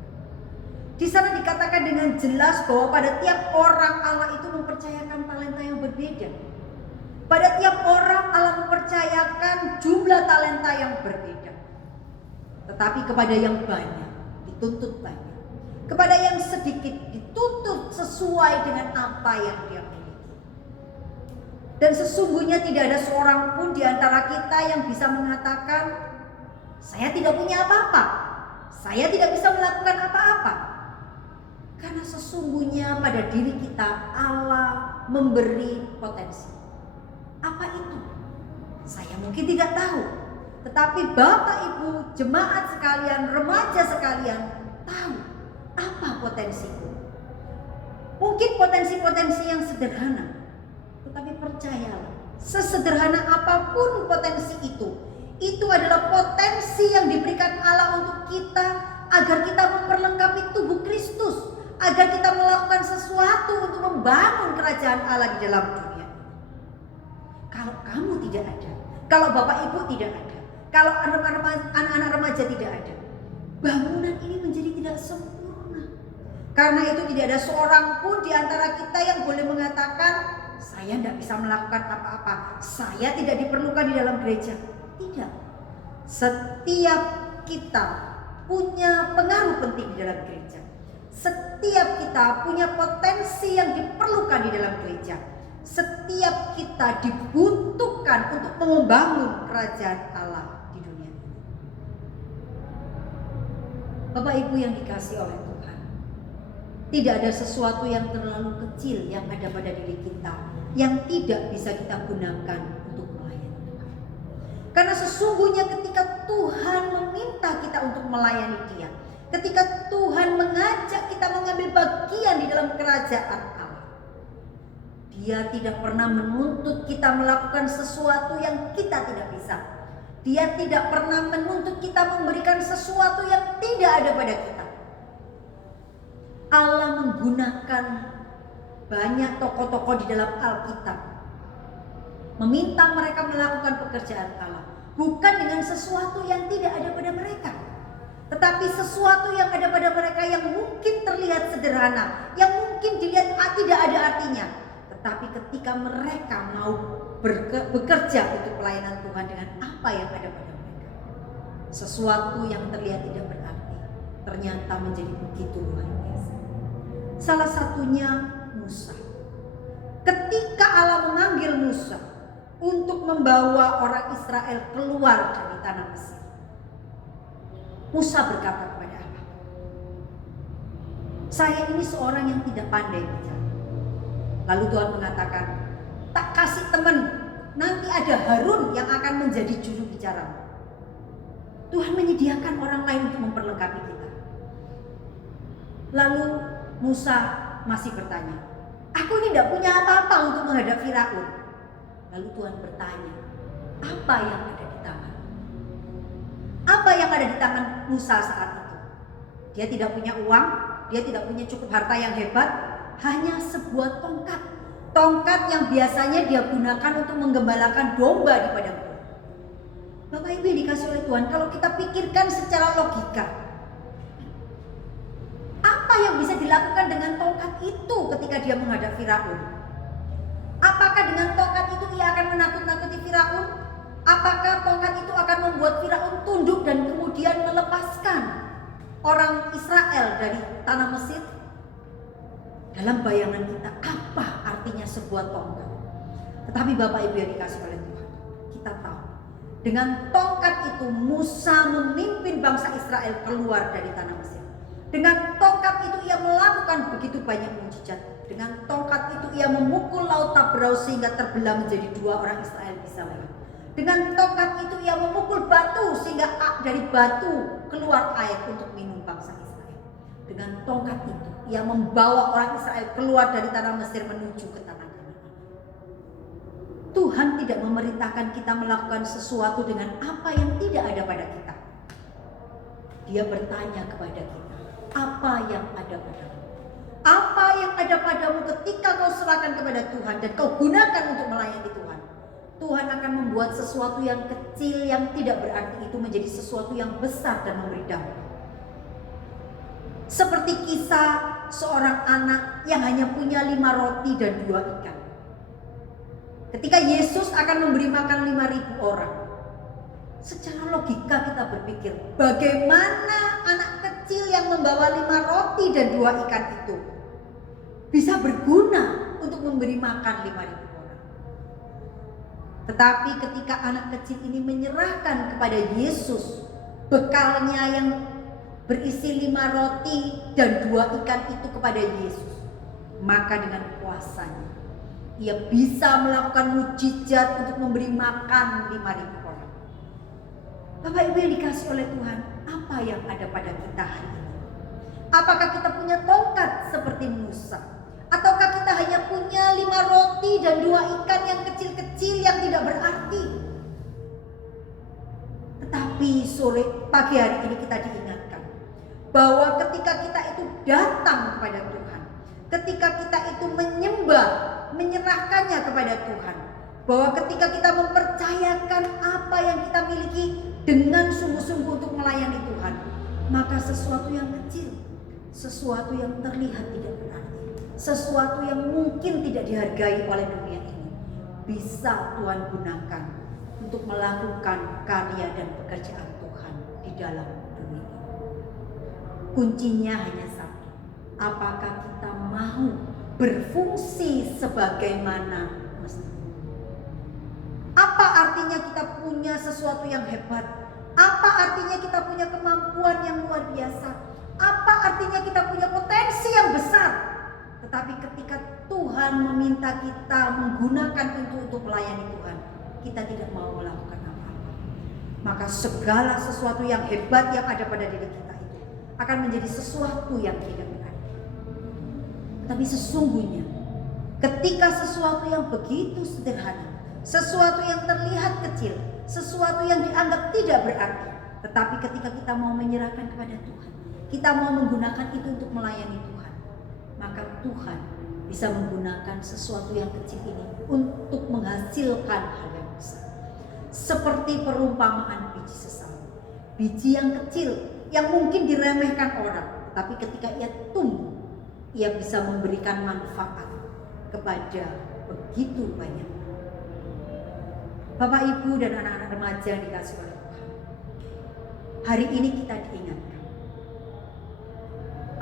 Di sana dikatakan dengan jelas bahwa pada tiap orang Allah itu mempercayakan talenta yang berbeda. Pada tiap orang Allah mempercayakan jumlah talenta yang berbeda. Tetapi kepada yang banyak dituntut banyak, kepada yang sedikit dituntut sesuai dengan apa yang dia miliki. Dan sesungguhnya tidak ada seorang pun di antara kita yang bisa mengatakan, saya tidak punya apa-apa, saya tidak bisa melakukan apa-apa. Karena sesungguhnya pada diri kita Allah memberi potensi. Apa itu? Saya mungkin tidak tahu. Tetapi Bapak Ibu, jemaat sekalian, remaja sekalian tahu apa potensiku. Mungkin potensi-potensi yang sederhana, tetapi percayalah, sesederhana apapun potensi itu adalah potensi yang diberikan Allah untuk kita agar kita memperlengkapi tubuh Kristus, agar kita melakukan sesuatu untuk membangun kerajaan Allah di dalam dunia. Kalau kamu tidak ada, kalau Bapak Ibu tidak ada, kalau anak-anak remaja tidak ada, bangunan ini menjadi tidak sempurna. Karena itu tidak ada seorang pun di antara kita yang boleh mengatakan, saya tidak bisa melakukan apa-apa, saya tidak diperlukan di dalam gereja. Tidak. Setiap kita punya pengaruh penting di dalam gereja. Setiap kita punya potensi yang diperlukan di dalam gereja. Setiap kita dibutuhkan untuk membangun kerajaan Allah di dunia ini. Bapak Ibu yang dikasihi oleh Tuhan, tidak ada sesuatu yang terlalu kecil yang ada pada diri kita yang tidak bisa kita gunakan untuk melayani Tuhan. Karena sesungguhnya ketika Tuhan meminta kita untuk melayani Dia, ketika Tuhan mengajak kita mengambil bagian di dalam kerajaan Allah, Dia tidak pernah menuntut kita melakukan sesuatu yang kita tidak bisa. Dia tidak pernah menuntut kita memberikan sesuatu yang tidak ada pada kita. Allah menggunakan banyak tokoh-tokoh di dalam Alkitab, meminta mereka melakukan pekerjaan Allah, bukan dengan sesuatu yang tidak ada pada mereka, tetapi sesuatu yang ada pada mereka yang mungkin terlihat sederhana, yang mungkin dilihat tidak ada artinya. Tetapi ketika mereka mau bekerja untuk pelayanan Tuhan dengan apa yang ada pada mereka, sesuatu yang terlihat tidak berarti ternyata menjadi begitu luar biasa. Salah satunya Musa. Ketika Allah memanggil memanggil Musa untuk membawa orang Israel keluar dari tanah Mesir. Musa berkata kepada Allah, "Saya ini seorang yang tidak pandai bicara." Lalu Tuhan mengatakan, "Tak kasih teman, nanti ada Harun yang akan menjadi juru bicara." Tuhan menyediakan orang lain untuk memperlengkapi kita. Lalu Musa masih bertanya, "Aku ini tidak punya apa-apa untuk menghadap Firaun." Lalu Tuhan bertanya, "Apa yang ada di tangan?" Apa yang ada di tangan Musa saat itu? Dia tidak punya uang, dia tidak punya cukup harta yang hebat, hanya sebuah tongkat. Tongkat yang biasanya dia gunakan untuk menggembalakan domba di padang gurun. Bapak Ibu yang dikasih oleh Tuhan, kalau kita pikirkan secara logika, apa yang bisa dilakukan dengan tongkat itu ketika dia menghadap Firaun? Apakah dengan tongkat itu ia akan menakut-nakuti Firaun? Apakah tongkat itu akan membuat Firaun tunduk dan kemudian melepaskan orang Israel dari tanah Mesir? Dalam bayangan kita, apa artinya sebuah tongkat? Tetapi Bapak Ibu yang dikasih oleh Tuhan, kita tahu dengan tongkat itu Musa memimpin bangsa Israel keluar dari tanah Mesir. Dengan tongkat itu ia melakukan begitu banyak mukjizat. Dengan tongkat itu ia memukul laut Taberau sehingga terbelah menjadi dua, orang Israel bisa lewat. Dengan tongkat itu ia memukul batu sehingga dari batu keluar air untuk minum bangsa Israel. Dengan tongkat itu ia membawa orang Israel keluar dari tanah Mesir menuju ke tanah Kanaan. Tuhan tidak memerintahkan kita melakukan sesuatu dengan apa yang tidak ada pada kita. Dia bertanya kepada kita, apa yang ada padamu? Apa yang ada padamu ketika kau serahkan kepada Tuhan dan kau gunakan untuk melayani Tuhan? Tuhan akan membuat sesuatu yang kecil yang tidak berarti itu menjadi sesuatu yang besar dan memberi dampak. Seperti kisah seorang anak yang hanya punya 5 roti dan 2 ikan. Ketika Yesus akan memberi makan 5.000 orang, secara logika kita berpikir, bagaimana anak kecil yang membawa 5 roti dan 2 ikan itu bisa berguna untuk memberi makan 5.000 orang. Tetapi ketika anak kecil ini menyerahkan kepada Yesus bekalnya yang berisi 5 roti dan 2 ikan itu kepada Yesus, maka dengan kuasanya ia bisa melakukan mukjizat untuk memberi makan 5.000 orang. Bapak Ibu yang dikasih oleh Tuhan, apa yang ada pada kita hari ini? Apakah kita punya tongkat seperti Musa? Ataukah kita hanya punya 5 roti dan 2 ikan yang kecil-kecil yang tidak berarti? Tetapi pagi hari ini kita diingatkan bahwa ketika kita itu datang kepada Tuhan, ketika kita itu menyembah, menyerahkannya kepada Tuhan, bahwa ketika kita mempercayakan apa yang kita miliki dengan sungguh-sungguh untuk melayani Tuhan, maka sesuatu yang kecil, sesuatu yang terlihat tidak berarti, sesuatu yang mungkin tidak dihargai oleh dunia ini, bisa Tuhan gunakan untuk melakukan karya dan pekerjaan Tuhan di dalam dunia ini. Kuncinya hanya satu, apakah kita mau berfungsi sebagaimana mestinya? Apa artinya kita punya sesuatu yang hebat? Apa artinya kita punya kemampuan yang luar biasa? Apa artinya kita punya potensi yang besar? Tetapi ketika Tuhan meminta kita menggunakan itu untuk melayani Tuhan, kita tidak mau melakukan apa-apa, maka segala sesuatu yang hebat yang ada pada diri kita itu akan menjadi sesuatu yang tidak berarti. Tapi sesungguhnya ketika sesuatu yang begitu sederhana, sesuatu yang terlihat kecil, sesuatu yang dianggap tidak berarti, tetapi ketika kita mau menyerahkan kepada Tuhan, kita mau menggunakan itu untuk melayani Tuhan, maka Tuhan bisa menggunakan sesuatu yang kecil ini untuk menghasilkan hal yang besar. Seperti perumpamaan biji sesame. Biji yang kecil yang mungkin diremehkan orang, tapi ketika ia tumbuh, ia bisa memberikan manfaat kepada begitu banyak. Bapak, Ibu, dan anak-anak remaja yang dikasih oleh Tuhan, hari ini kita diingatkan,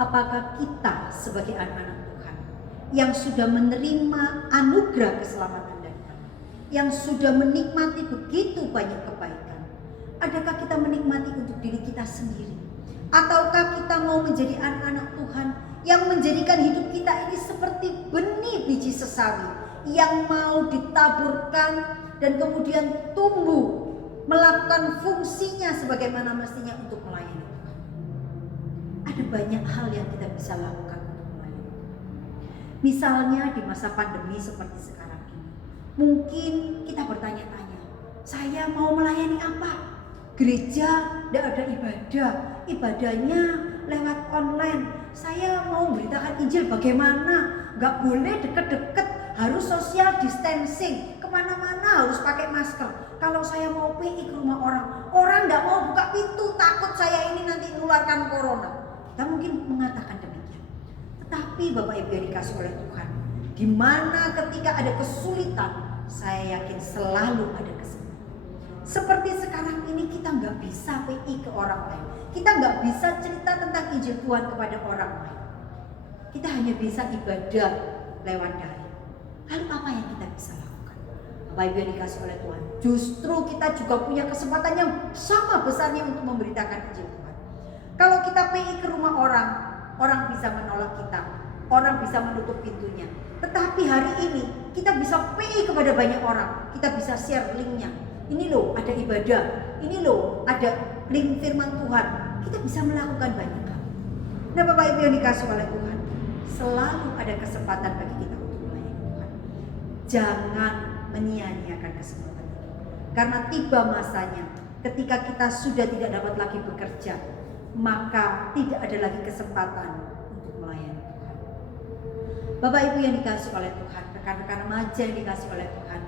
apakah kita sebagai anak-anak Tuhan yang sudah menerima anugerah keselamatan dari Allah, yang sudah menikmati begitu banyak kebaikan? Adakah kita menikmati untuk diri kita sendiri? Ataukah kita mau menjadi anak-anak Tuhan yang menjadikan hidup kita ini seperti benih biji sesawi yang mau ditaburkan dan kemudian tumbuh melakukan fungsinya sebagaimana mestinya untuk melayani Tuhan? Ada banyak hal yang kita bisa lakukan untuk melayani Tuhan. Misalnya di masa pandemi seperti sekarang ini, mungkin kita bertanya-tanya, saya mau melayani apa? Gereja tidak ada ibadah, ibadahnya lewat online. Saya mau beritakan Injil bagaimana? Gak boleh deket-deket, harus social distancing, kemana-mana harus pakai masker. Kalau saya mau PI ke rumah orang gak mau buka pintu, takut saya ini nanti menularkan corona. Kita mungkin mengatakan demikian. Tetapi Bapak Ibu yang dikasih oleh Tuhan, di mana ketika ada kesulitan, saya yakin selalu ada kesempatan. Seperti sekarang ini kita nggak bisa PI ke orang lain, kita nggak bisa cerita tentang Injil Tuhan kepada orang lain, kita hanya bisa ibadah lewat daring. Lalu apa yang kita bisa lakukan? Bapak Ibu yang dikasih oleh Tuhan, justru kita juga punya kesempatan yang sama besarnya untuk memberitakan Injil Tuhan. Kalau kita PI ke rumah orang, orang bisa menolak kita, orang bisa menutup pintunya. Tetapi hari ini kita bisa PI kepada banyak orang, kita bisa share linknya. Ini loh ada ibadah, ini loh ada link firman Tuhan. Kita bisa melakukan banyak hal. Nah Bapak Ibu yang dikasih oleh Tuhan, selalu ada kesempatan bagi kita untuk melayani Tuhan. Jangan menyia-nyiakan kesempatan itu. Karena tiba masanya ketika kita sudah tidak dapat lagi bekerja, maka tidak ada lagi kesempatan untuk melayani Tuhan. Bapak Ibu yang dikasih oleh Tuhan, rekan-rekan remaja yang dikasih oleh Tuhan,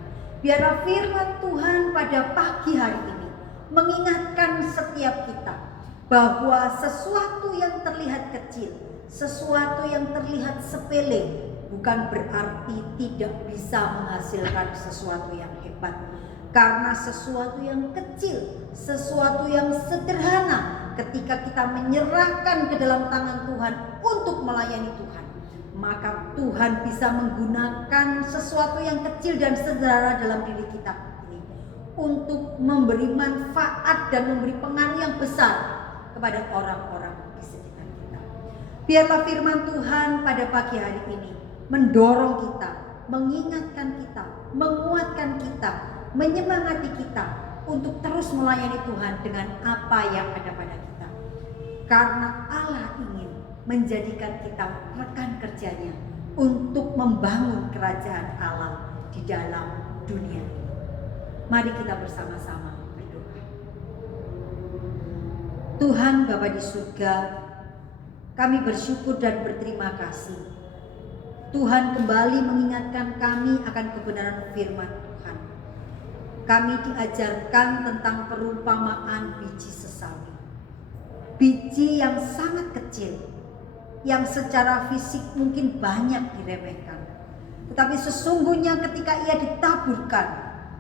biarlah firman Tuhan pada pagi hari ini mengingatkan setiap kita bahwa sesuatu yang terlihat kecil, sesuatu yang terlihat sepele bukan berarti tidak bisa menghasilkan sesuatu yang hebat. Karena sesuatu yang kecil, sesuatu yang sederhana, ketika kita menyerahkan ke dalam tangan Tuhan untuk melayani Tuhan, maka Tuhan bisa menggunakan sesuatu yang kecil dan sederhana dalam diri kita ini untuk memberi manfaat dan memberi pengaruh yang besar kepada orang-orang di sekitar kita. Biarlah firman Tuhan pada pagi hari ini mendorong kita, mengingatkan kita, menguatkan kita, menyemangati kita untuk terus melayani Tuhan dengan apa yang ada pada kita. Karena Allah ingin menjadikan kita rekan kerjanya untuk membangun kerajaan Allah di dalam dunia ini. Mari kita bersama-sama berdoa. Tuhan Bapa di surga, kami bersyukur dan berterima kasih. Tuhan kembali mengingatkan kami akan kebenaran firman Tuhan. Kami diajarkan tentang perumpamaan biji sesawi. Biji yang sangat kecil, yang secara fisik mungkin banyak diremehkan. Tetapi sesungguhnya ketika ia ditaburkan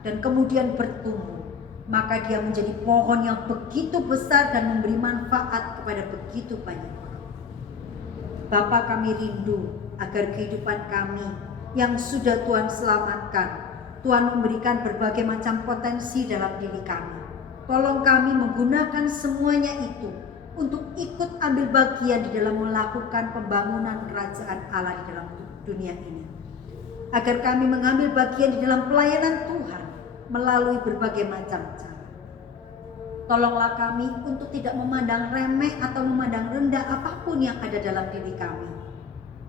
dan kemudian bertumbuh, maka dia menjadi pohon yang begitu besar dan memberi manfaat kepada begitu banyak orang. Bapa, kami rindu agar kehidupan kami yang sudah Tuhan selamatkan, Tuhan memberikan berbagai macam potensi dalam diri kami. Tolong kami menggunakan semuanya itu untuk ikut ambil bagian di dalam melakukan pembangunan kerajaan Allah di dalam dunia ini. Agar kami mengambil bagian di dalam pelayanan Tuhan melalui berbagai macam cara. Tolonglah kami untuk tidak memandang remeh atau memandang rendah apapun yang ada dalam diri kami,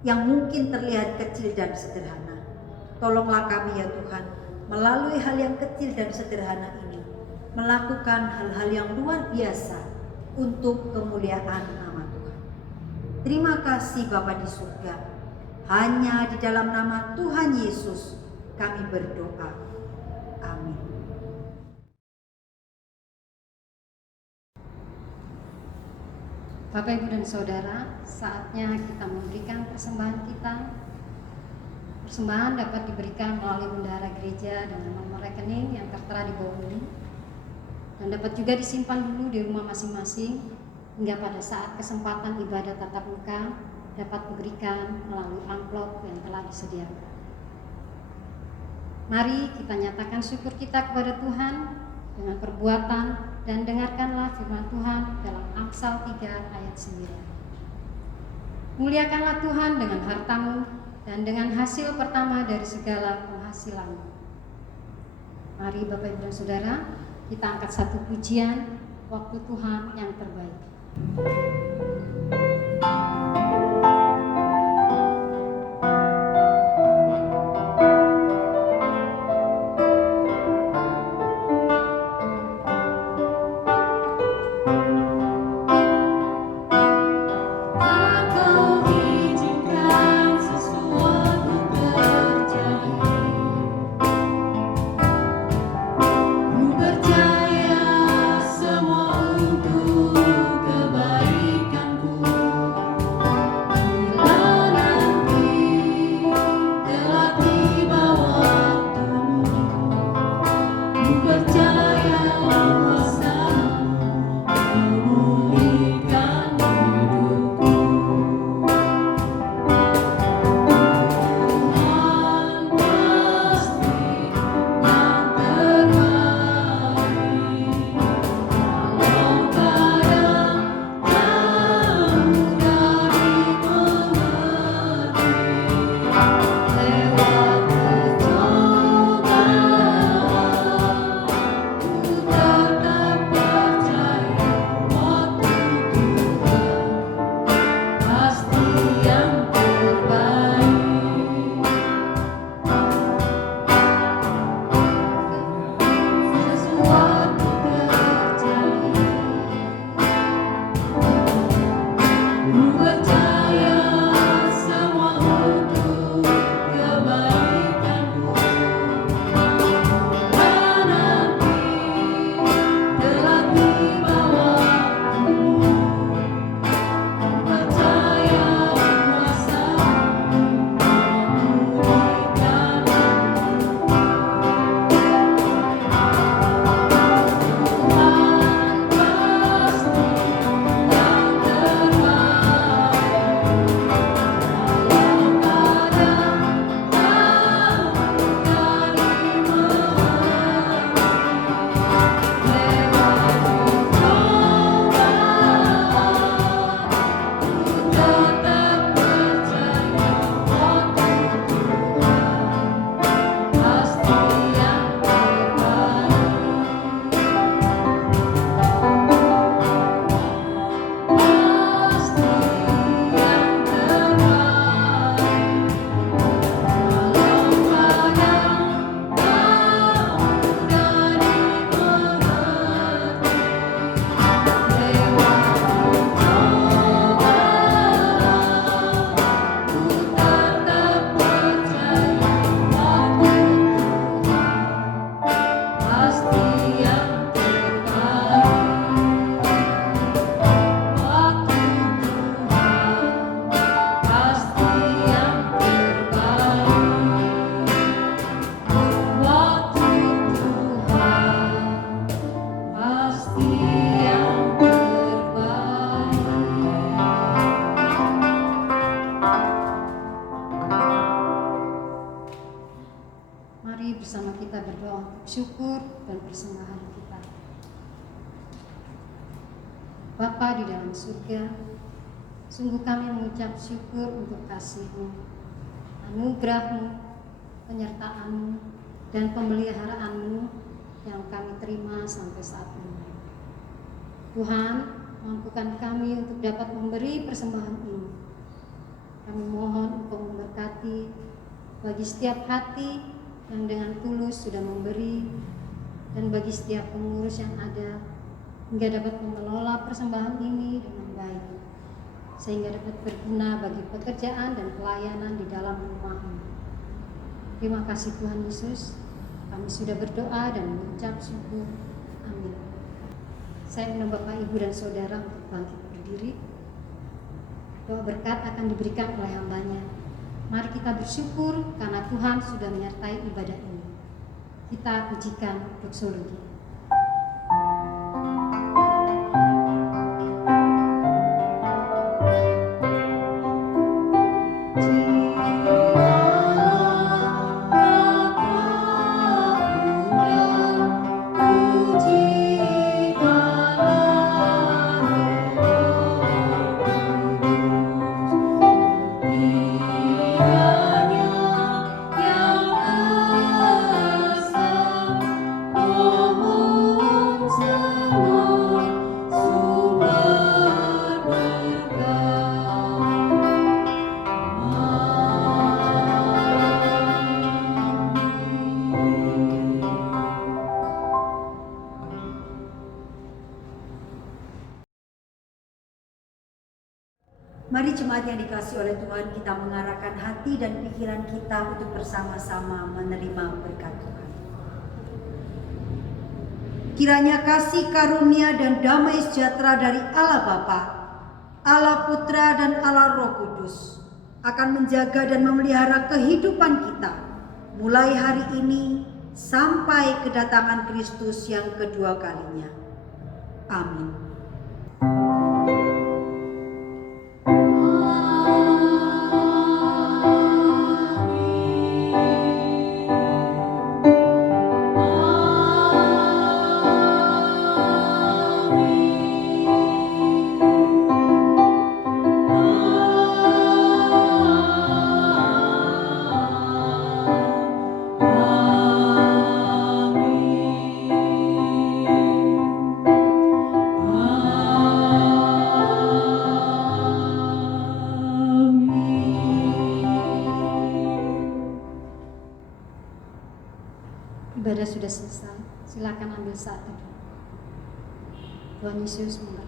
yang mungkin terlihat kecil dan sederhana. Tolonglah kami ya Tuhan, melalui hal yang kecil dan sederhana ini, melakukan hal-hal yang luar biasa untuk kemuliaan nama Tuhan. Terima kasih Bapa di surga. Hanya di dalam nama Tuhan Yesus kami berdoa. Amin. Bapak, Ibu, dan Saudara, saatnya kita memberikan persembahan kita. Persembahan dapat diberikan melalui bendahara gereja dengan nomor rekening yang tertera di bawah ini, dan dapat juga disimpan dulu di rumah masing-masing hingga pada saat kesempatan ibadah tatap muka dapat diberikan melalui amplop yang telah disediakan. Mari kita nyatakan syukur kita kepada Tuhan dengan perbuatan dan dengarkanlah firman Tuhan dalam Amsal 3 ayat 9. Muliakanlah Tuhan dengan hartamu dan dengan hasil pertama dari segala penghasilanmu. Mari Bapak Ibu dan Saudara, kita angkat satu pujian, waktu Tuhan yang terbaik. Mari bersama kita berdoa untuk syukur dan persembahan kita. Bapa di dalam surga, sungguh kami mengucap syukur untuk kasih-Mu, anugerah-Mu, penyertaan-Mu, dan pemeliharaanmu yang kami terima sampai saat ini. Tuhan, mampukan kami untuk dapat memberi persembahan ini. Kami mohon Engkau memberkati bagi setiap hati yang dengan tulus sudah memberi, dan bagi setiap pengurus yang ada, hingga dapat mengelola persembahan ini dengan baik, sehingga dapat berguna bagi pekerjaan dan pelayanan di dalam rumah-Mu. Terima kasih Tuhan Yesus, kami sudah berdoa dan mengucap syukur. Amin. Saya undang Bapak, Ibu, dan Saudara untuk bangkit berdiri. Doa berkat akan diberikan oleh hamba-Nya. Mari kita bersyukur karena Tuhan sudah menyertai ibadah ini. Kita pujikan doksologi. Jiwalah Mari jemaat yang dikasihi oleh Tuhan, kita mengarahkan hati dan pikiran kita untuk bersama-sama menerima berkat Tuhan. Kiranya kasih karunia dan damai sejahtera dari Allah Bapa, Allah Putra dan Allah Roh Kudus akan menjaga dan memelihara kehidupan kita mulai hari ini sampai kedatangan Kristus yang kedua kalinya. Amin. Ibadah sudah selesai, silakan ambil saat teduh. Tuhan Yesus memberkati.